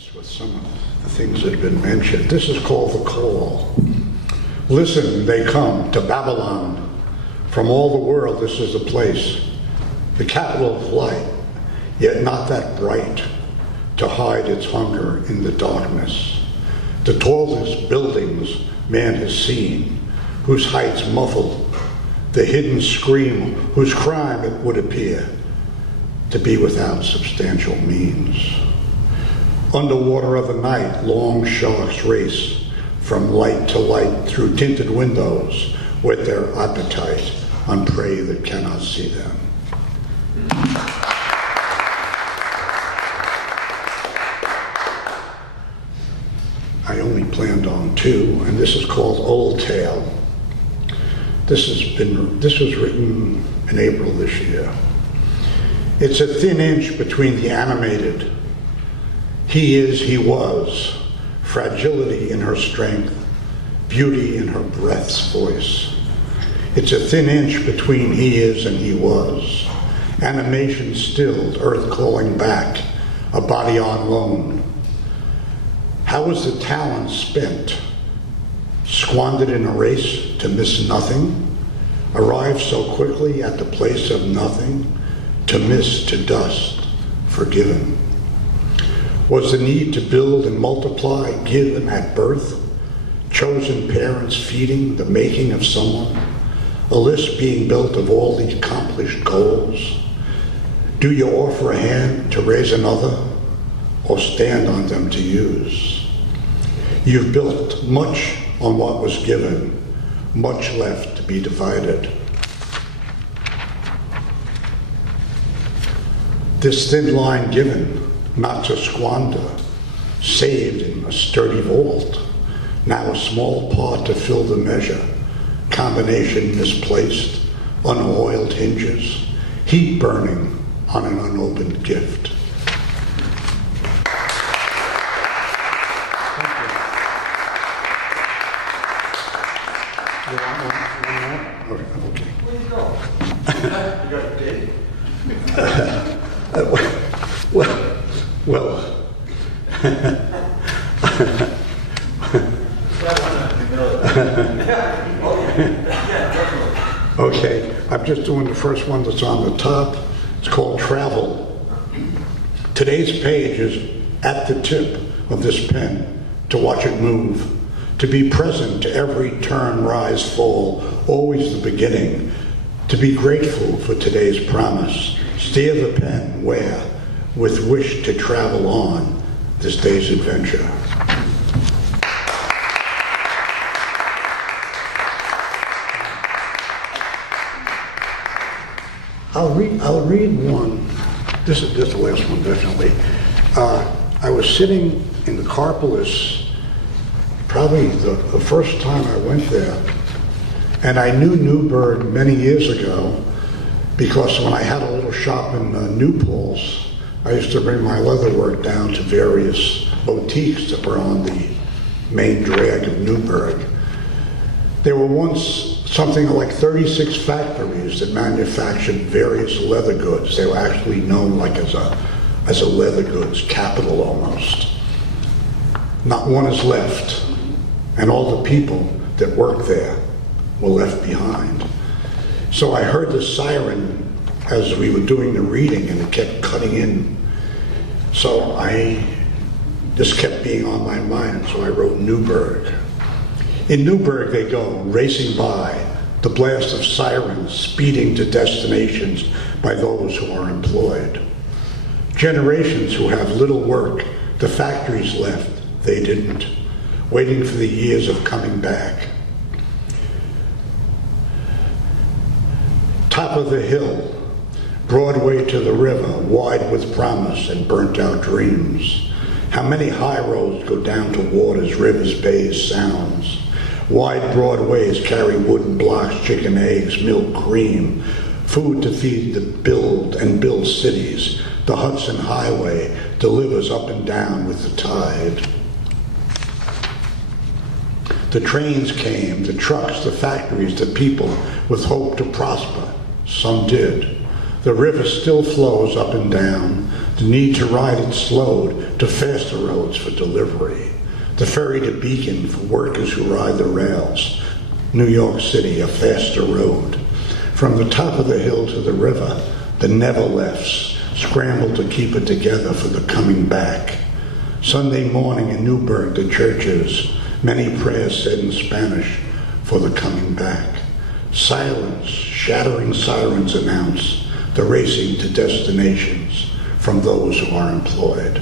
with some of the things that have been mentioned. This is called The Call. Listen, they come to Babylon. From all the world, this is the place, the capital of light, yet not that bright to hide its hunger in the darkness. The tallest buildings man has seen, whose heights muffle the hidden scream, whose crime it would appear to be without substantial means. Underwater of the night, long sharks race from light to light through tinted windows, with their appetite on prey that cannot see them. I only planned on 2, and this is called Old Tale. This was written in April this year. It's a thin inch between the animated, he is, he was, fragility in her strength, beauty in her breath's voice. It's a thin inch between he is and he was, animation stilled, earth calling back, a body on loan. How was the talent spent? Squandered in a race to miss nothing? Arrived so quickly at the place of nothing? To miss to dust, forgiven? Was the need to build and multiply given at birth? Chosen parents feeding the making of someone? A list being built of all the accomplished goals? Do you offer a hand to raise another, or stand on them to use? You've built much on what was given, much left to be divided. This thin line given, not to squander, saved in a sturdy vault, now a small part to fill the measure, combination misplaced, unoiled hinges, heat burning on an unopened gift. Okay. Where you go? You got a date? Well, okay, I'm just doing the first one that's on the top. It's called Travel. Today's page is at the tip of this pen, to watch it move, to be present to every turn, rise, fall, always the beginning, to be grateful for today's promise, steer the pen where, with wish to travel on this day's adventure. I'll read one. This is the last one, definitely. I was sitting in the Carpolis, probably the first time I went there, and I knew Newburgh many years ago because when I had a little shop in New Paltz, I used to bring my leatherwork down to various boutiques that were on the main drag of Newburgh. There were once something like 36 factories that manufactured various leather goods. They were actually known like as a leather goods capital almost. Not one is left, and all the people that worked there were left behind. So I heard the siren as we were doing the reading, and it kept cutting in. So this kept being on my mind, so I wrote Newburgh. In Newburgh they go, racing by, the blast of sirens speeding to destinations by those who are employed. Generations who have little work, the factories left, they didn't, waiting for the years of coming back. Top of the hill, Broadway to the river, wide with promise and burnt out dreams. How many high roads go down to waters, rivers, bays, sounds. Wide broad ways carry wooden blocks, chicken eggs, milk, cream, food to feed the build cities. The Hudson Highway delivers up and down with the tide. The trains came, the trucks, the factories, the people with hope to prosper. Some did. The river still flows up and down. The need to ride its load to faster roads for delivery. The ferry to Beacon for workers who ride the rails. New York City, a faster road. From the top of the hill to the river, the never lefts scramble to keep it together for the coming back. Sunday morning in Newburgh, the churches, many prayers said in Spanish for the coming back. Silence, shattering sirens announce the racing to destinations from those who are employed.